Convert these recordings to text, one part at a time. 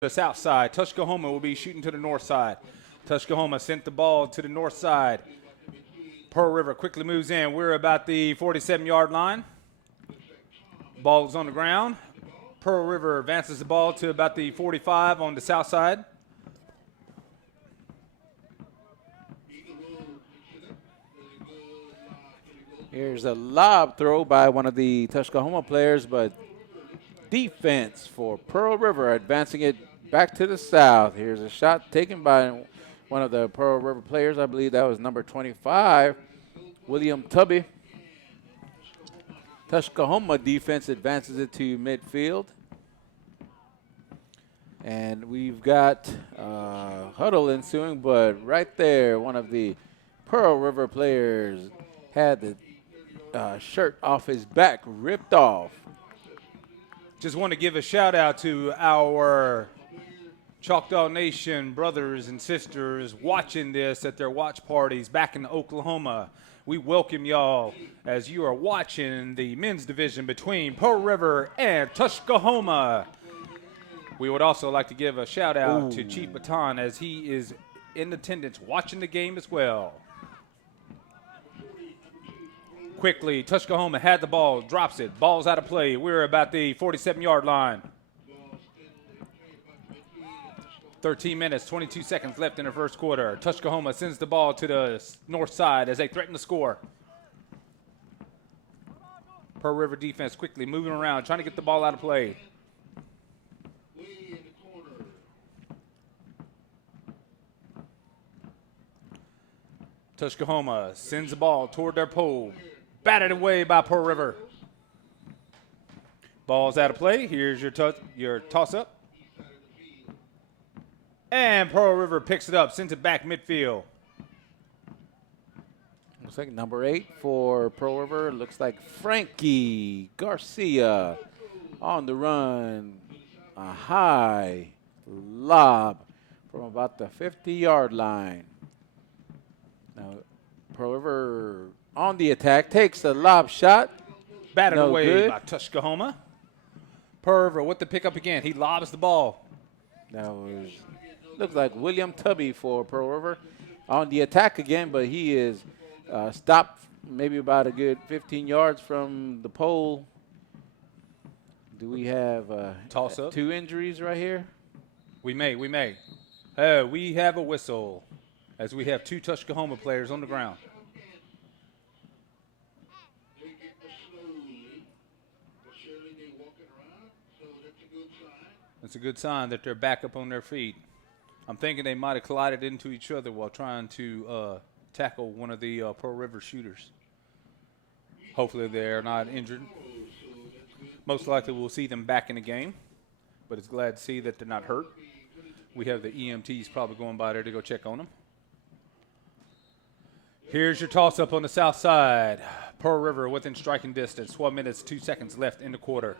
the south side. Tushka will be shooting to the north side. Tushka sent the ball to the north side. Pearl River quickly moves in. We're about the 47-yard line. Ball is on the ground. Pearl River advances the ball to about the 45 on the south side. Here's a lob throw by one of the Tushka players, but defense for Pearl River, advancing it back to the south. Here's a shot taken by one of the Pearl River players. I believe that was number 25, William Tubby. Tushka defense advances it to midfield. And we've got huddle ensuing, but right there, one of the Pearl River players had the shirt off his back ripped off. Just want to give a shout out to our Choctaw Nation brothers and sisters watching this at their watch parties back in Oklahoma. We welcome y'all as you are watching the men's division between Pearl River and Tushka. We would also like to give a shout out to Chief Baton as he is in attendance watching the game as well. Quickly, Tushka had the ball, drops it. Ball's out of play. We're about the 47-yard line. 13 minutes, 22 seconds left in the first quarter. Tushka sends the ball to the north side as they threaten to score. Pearl River defense quickly moving around, trying to get the ball out of play. Tushka sends the ball toward their pole. Batted away by Pearl River. Ball's out of play. Here's your toss-up. And Pearl River picks it up, sends it back midfield. Looks like number 8 for Pearl River. Looks like Frankie Garcia on the run. A high lob from about the 50-yard line. Now, Pearl River on the attack, takes a lob shot. Batted away by Tushka. Pearl River with the pickup again. He lobs the ball. That looks like William Tubby for Pearl River on the attack again, but he is stopped maybe about a good 15 yards from the pole. Do we have toss up? 2 injuries right here? We may. We have a whistle as we have 2 Tushka players on the ground. It's a good sign that they're back up on their feet. I'm thinking they might have collided into each other while trying to tackle one of the Pearl River shooters. Hopefully they're not injured. Most likely we'll see them back in the game, but it's glad to see that they're not hurt. We have the EMTs probably going by there to go check on them. Here's your toss-up on the south side. Pearl River within striking distance. 12 minutes, 2 seconds left in the quarter.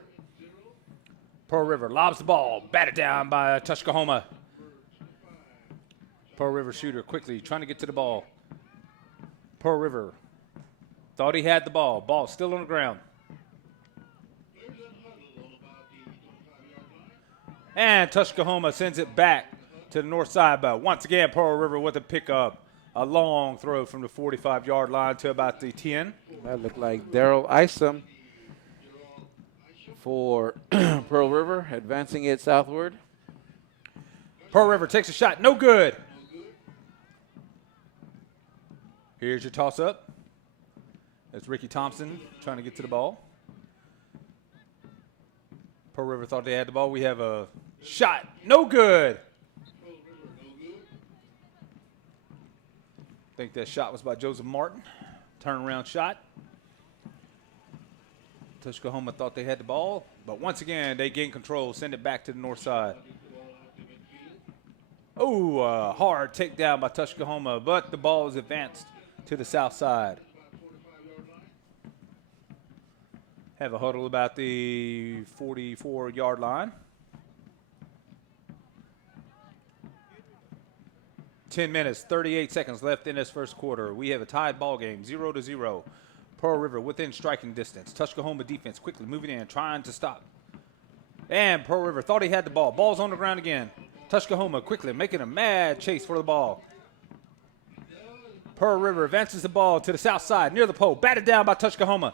Pearl River lobs the ball, batted down by Tushka. Pearl River shooter quickly trying to get to the ball. Pearl River thought he had the ball. Ball still on the ground. And Tushka sends it back to the north side, but once again, Pearl River with a pickup. A long throw from the 45-yard line to about the 10. That looked like Daryl Isom for Pearl River, advancing it southward. Pearl River takes a shot, no good. Here's your toss-up. That's Ricky Thompson trying to get to the ball. Pearl River thought they had the ball. We have a shot, no good. I think that shot was by Joseph Martin. Turnaround shot. Tushka thought they had the ball, but once again, they gain control, send it back to the north side. Oh, hard takedown by Tushka, but the ball is advanced to the south side. Have a huddle about the 44-yard line. 10 minutes, 38 seconds left in this first quarter. We have a tied ball game, 0-0. Pearl River within striking distance. Tushka defense quickly moving in, trying to stop And Pearl River thought he had the ball. Ball's on the ground again. Tushka Homma quickly making a mad chase for the ball. Pearl River advances the ball to the south side near the pole. Batted down by Tushka Homma.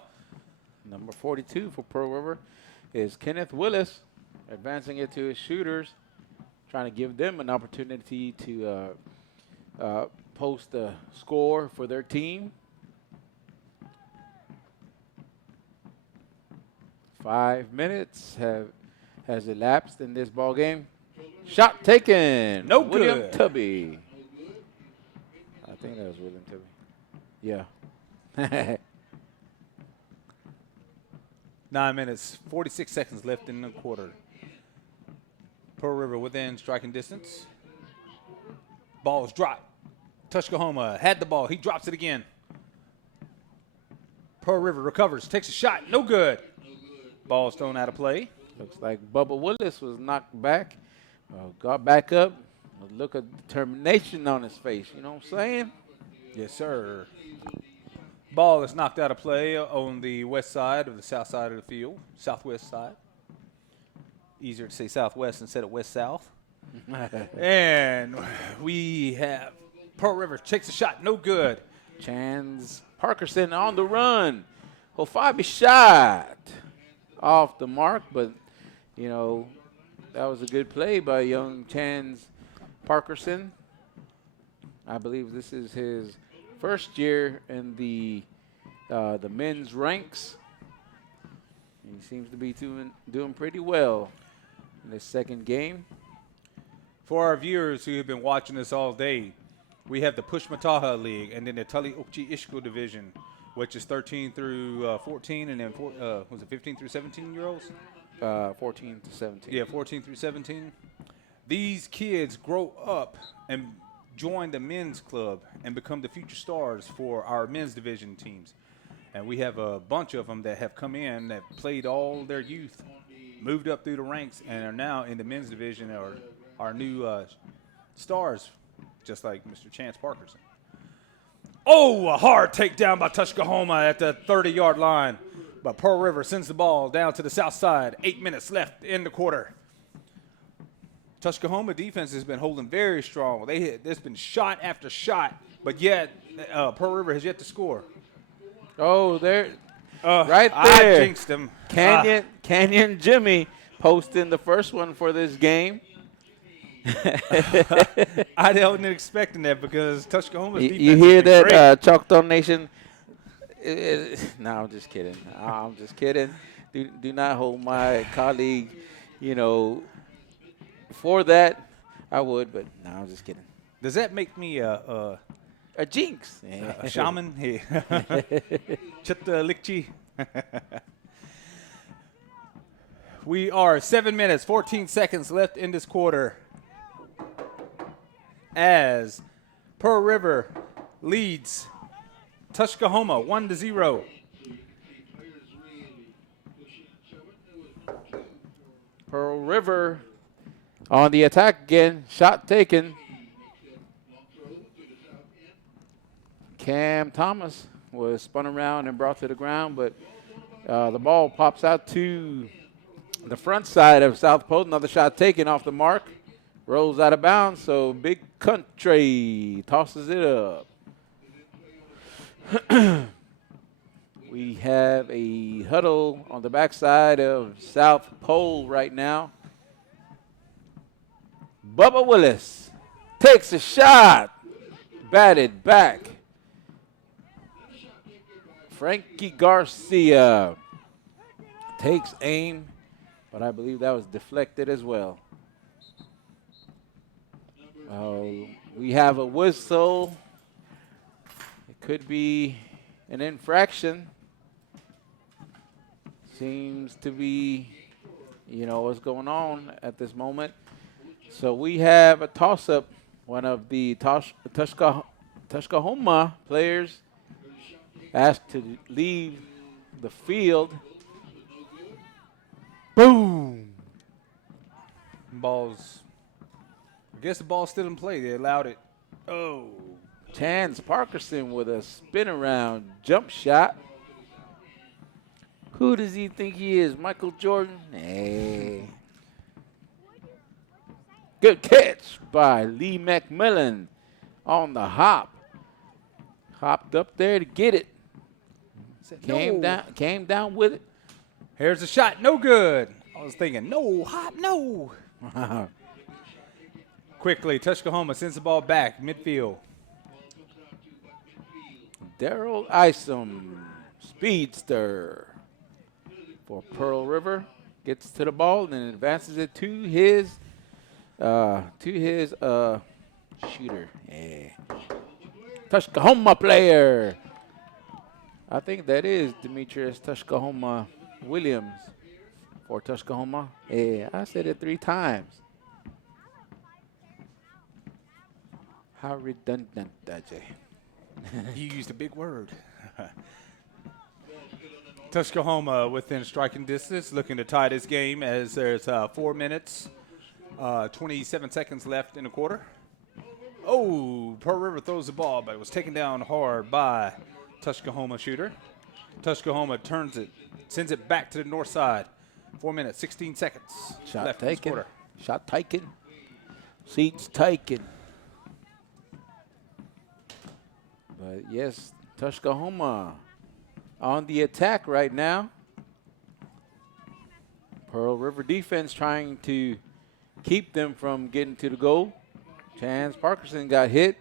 Number 42 for Pearl River is Kenneth Willis, advancing it to his shooters, trying to give them an opportunity to post a score for their team. 5 minutes has elapsed in this ball game. Shot taken. No William good. Tubby. I think that was William Tubby. Yeah. 9 minutes, 46 seconds left in the quarter. Pearl River within striking distance. Ball's dropped. Tushka Homma had the ball. He drops it again. Pearl River recovers, takes a shot. No good. Ball's thrown out of play. Looks like Bubba Willis was knocked back. Got back up. A look of determination on his face. You know what I'm saying? Yes, sir. Ball is knocked out of play on the west side of the south side of the field, southwest side. Easier to say southwest instead of west-south. And we have Pearl River takes a shot, no good. Chance Parkerson on the run. Hofabi shot off the mark, but, you know, that was a good play by young Chance Parkerson. I believe this is his first year in the men's ranks. He seems to be doing pretty well in this second game. For our viewers who have been watching this all day, we have the Push Mataha League and then the Tali Okchi Ishko Division, which is 13 through 14, and then was it 15 through 17-year-olds? 14 to 17. Yeah, 14 through 17. These kids grow up and join the men's club and become the future stars for our men's division teams. And we have a bunch of them that have come in that played all their youth, moved up through the ranks, and are now in the men's division or our new stars, just like Mr. Chance Parkerson. Oh, a hard takedown by Tushka Homma at the 30-yard line. But Pearl River sends the ball down to the south side. 8 minutes left in the quarter. Tushka Homma defense has been holding very strong. There's been shot after shot, but yet Pearl River has yet to score. Oh, there, right there. I jinxed him. Canyon Jimmy posting the first one for this game. I wasn't expecting that because Tushka Homma's defense You hear has been great. that, Choctaw Nation? No, I'm just kidding. I'm just kidding. Do not hold my colleague, for that. I would, but no, I'm just kidding. Does that make me a jinx? a shaman? Hey. Chitta Likchi. We are 7 minutes, 14 seconds left in this quarter as Pearl River leads Tushka Homma 1-0. Pearl River on the attack again. Shot taken. Cam Thomas was spun around and brought to the ground, but the ball pops out to the front side of South Post. Another shot taken off the mark. Rolls out of bounds, so Big Country tosses it up. We have a huddle on the backside of South Pole right now. Bubba Willis takes a shot. Batted back. Frankie Garcia takes aim, but I believe that was deflected as well. We have a whistle. It could be an infraction. Seems to be, what's going on at this moment. So we have a toss-up. One of the Tushka Homma players asked to leave the field. Boom! I guess the ball's still in play. They allowed it. Oh. Chance Parkerson with a spin around jump shot. Who does he think he is? Michael Jordan? Hey. Good catch by Lee McMillan on the hop. Hopped up there to get it. Came down with it. Here's a shot, no good. I was thinking, no, hop, no. Quickly, Tushka Homma sends the ball back, midfield. Daryl Isom, speedster for Pearl River, gets to the ball and advances it to his shooter. Yeah. Tushka Homma player. I think that is Demetrius Tushka Homma Williams for Tushka Homma. Yeah, I said it 3 times. How redundant, Jay. You used a big word. Tushka Homma within striking distance, looking to tie this game as there's 4 minutes, 27 seconds left in the quarter. Oh, Pearl River throws the ball, but it was taken down hard by Tushka Homma shooter. Tushka Homma turns it, sends it back to the north side. 4 minutes, 16 seconds left in this quarter. Shot taken. Seats taken. But yes, Tushka Homma on the attack right now. Pearl River defense trying to keep them from getting to the goal. Chance Parkerson got hit,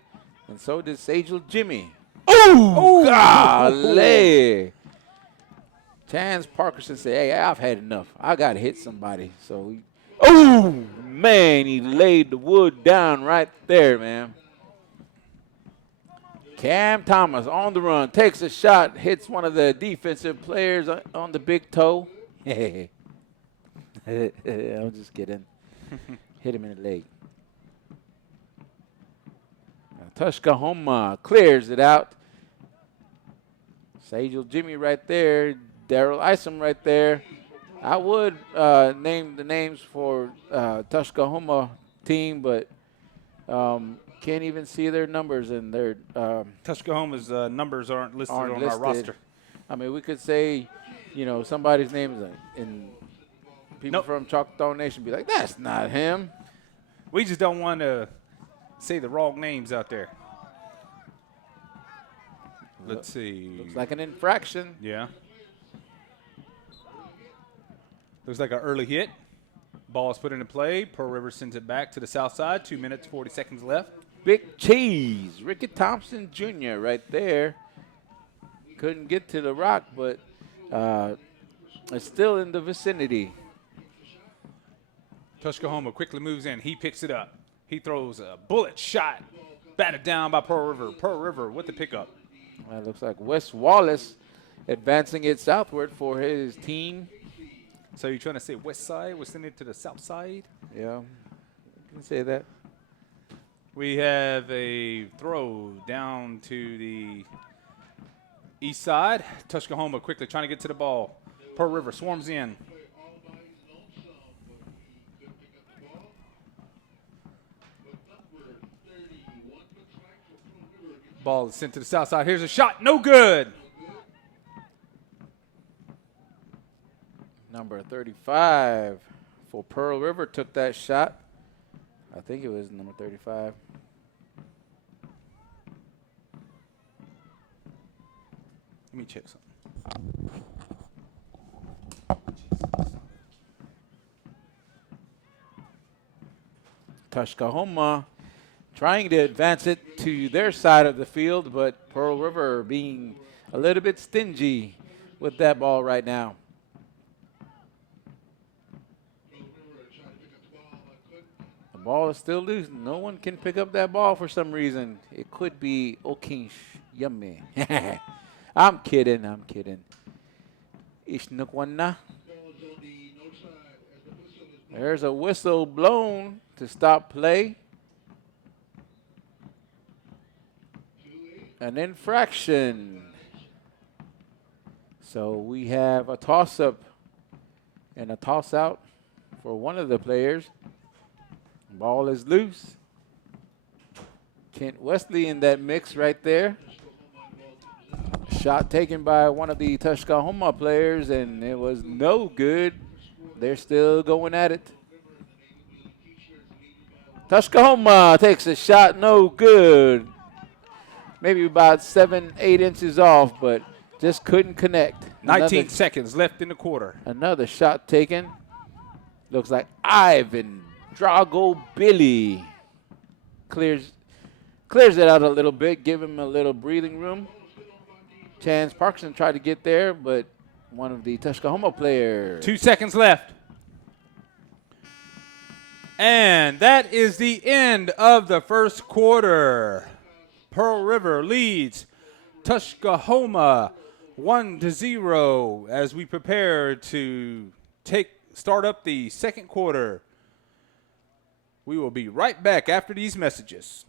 and so did Sagel Jimmy. Oh, golly. Chance Parkerson said, hey, I've had enough. I got to hit somebody. So, man, he laid the wood down right there, man. Cam Thomas on the run, takes a shot, hits one of the defensive players on the big toe. I'm just kidding. Hit him in the leg. Now, Tushka Homma clears it out. Sagel Jimmy right there. Daryl Isom right there. I would name the names for Tushka Homma team, but can't even see their numbers and their Tushka Homma's numbers aren't listed on our roster. I mean, we could say, somebody's name is and people from Choctaw Nation be like, that's not him. We just don't want to say the wrong names out there. Let's see. Looks like an infraction. Yeah. Looks like an early hit. Ball is put into play. Pearl River sends it back to the south side. 2 minutes, 40 seconds left. Big cheese. Ricky Thompson Jr. right there. Couldn't get to the rock, but it's still in the vicinity. Tushka Homma quickly moves in. He picks it up. He throws a bullet shot. Batted down by Pearl River. Pearl River with the pickup. It looks like Wes Wallace advancing it southward for his team. So you're trying to say west side? We're sending it to the south side? Yeah, you can say that. We have a throw down to the east side. Tushka Homma quickly trying to get to the ball. Pearl River swarms in. Ball is sent to the south side. Here's a shot. No good. Number 35 for Pearl River took that shot. I think it was number 35. Let me check something. Tushka Homma trying to advance it to their side of the field, but Pearl River being a little bit stingy with that ball right now. The ball is still loose. No one can pick up that ball for some reason. It could be Okinsh Yummy. I'm kidding. Ishnukwana. There's a whistle blown to stop play. An infraction. So we have a toss-up and a toss-out for one of the players. Ball is loose. Kent Wesley in that mix right there. Shot taken by one of the Tushka Homma players, and it was no good. They're still going at it. Tushka takes a shot, no good. Maybe about 7, 8 inches off, but just couldn't connect. 19 seconds left in the quarter. Another shot taken. Looks like Ivan Drago Billy clears it out a little bit, give him a little breathing room. Chance Parkinson tried to get there, but one of the Tushka players. 2 seconds left. And that is the end of the first quarter. Pearl River leads Tushka 1-0 as we prepare to start up the second quarter. We will be right back after these messages.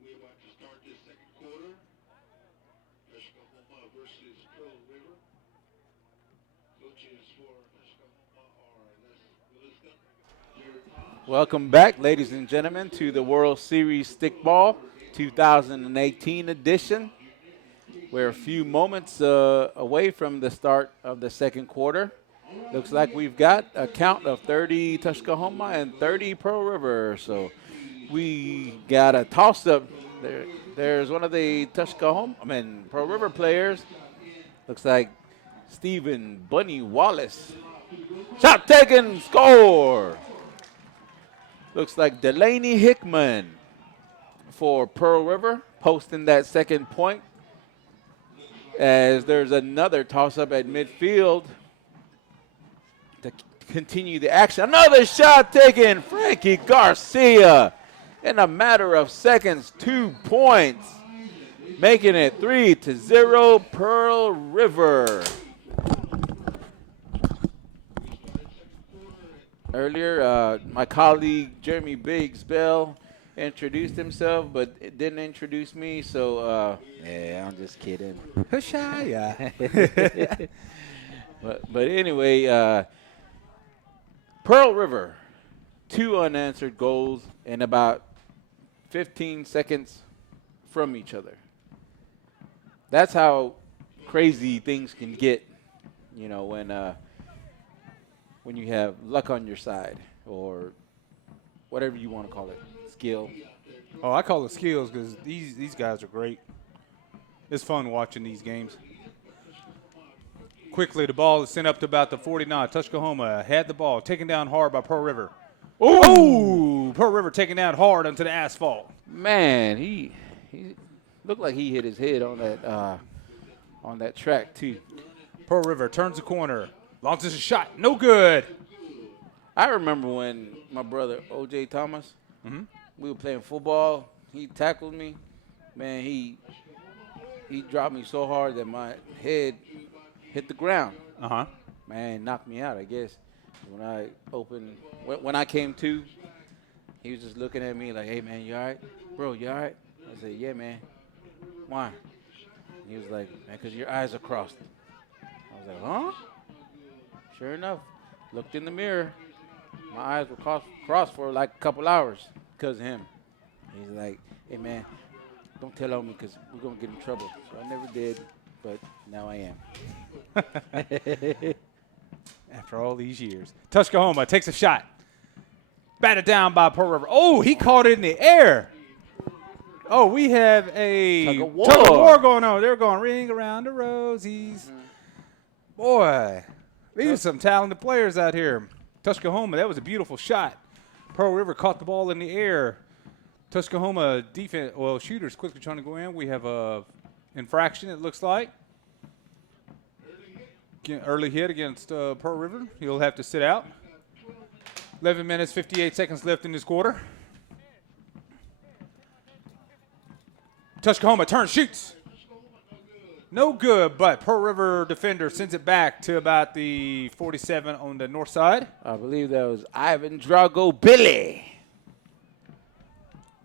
We're about to start the second quarter. Tushka versus Pearl River. Coaches for Tushka are Les Williston. Welcome back, ladies and gentlemen, to the World Series Stickball 2018 edition. We're a few moments away from the start of the second quarter. Looks like we've got a count of 30 Tushka and 30 Pearl River. So we got a toss-up. There's one of the Pearl River players. Looks like Stephen Bunny Wallace. Shot taken, score. Looks like Delaney Hickman for Pearl River posting that second point. As there's another toss-up at midfield to continue the action. Another shot taken, Frankie Garcia. In a matter of seconds, 2 points, making it 3-0 Pearl River. Earlier, my colleague Jeremy Biggs Bell introduced himself, but it didn't introduce me, so yeah, I'm just kidding. but anyway, Pearl River, 2 unanswered goals in about 15 seconds from each other. That's how crazy things can get You know, when you have luck on your side or whatever you want to call it, skill. Oh, I call it skills because these guys are great. It's fun watching these games. Quickly, the ball is sent up to about the 49. Tushka had the ball, taken down hard by Pearl River. Oh, Pearl River taken down hard onto the asphalt. Man, he looked like he hit his head on that track too. Pearl River turns the corner, launches a shot, no good. I remember when my brother O.J. Thomas, we were playing football. He tackled me. Man, he dropped me so hard that my head hit the ground. Man, knocked me out, I guess. When I came to, he was just looking at me like, hey, man, you all right? Bro, you all right? I said, yeah, man. Why? And he was like, man, because your eyes are crossed. I was like, huh? Sure enough, looked in the mirror. My eyes were crossed for like a couple hours because of him. He's like, hey, man, don't tell on me because we're going to get in trouble. So I never did, but now I am. After all these years. Tushka takes a shot. Batted down by Pearl River. Oh, he caught it in the air. Oh, we have a Tug of war going on. They're going ring around the rosies. Boy, these are some talented players out here. Tushka that was a beautiful shot. Pearl River caught the ball in the air. Tushka defense, well, shooters quickly trying to go in. We have a infraction, it looks like. Early hit against Pearl River. He'll have to sit out. 11 minutes, 58 seconds left in this quarter. Tushka turns, shoots. No good, but Pearl River defender sends it back to about the 47 on the north side. I believe that was Ivan Drago Billy.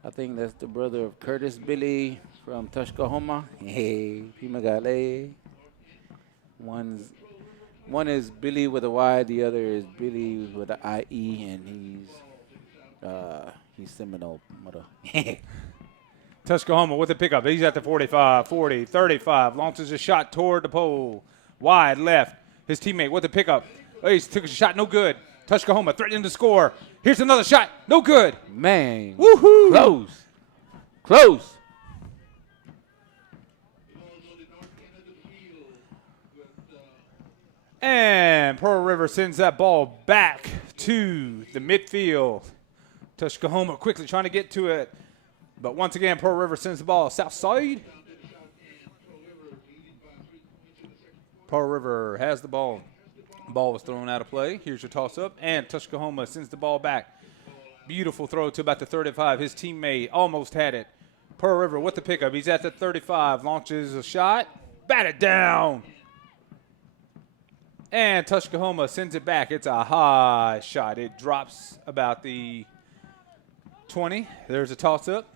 I think that's the brother of Curtis Billy from Tushka. Hey, Pimagale. One is Billy with a Y, the other is Billy with an I-E, and he's Seminole. Tushka with the pickup. He's at the 45, 40, 35. Launches a shot toward the pole. Wide left. His teammate with the pickup. Oh, he took a shot. No good. Tushka threatening to score. Here's another shot. No good. Man. Woohoo. Close. And Pearl River sends that ball back to the midfield. Tushka quickly trying to get to it. But once again, Pearl River sends the ball south side. Pearl River has the ball. Ball was thrown out of play. Here's your toss-up. And Tushka sends the ball back. Beautiful throw to about the 35. His teammate almost had it. Pearl River with the pickup. He's at the 35. Launches a shot. Batted down. And Tushka sends it back. It's a high shot. It drops about the 20. There's a toss-up.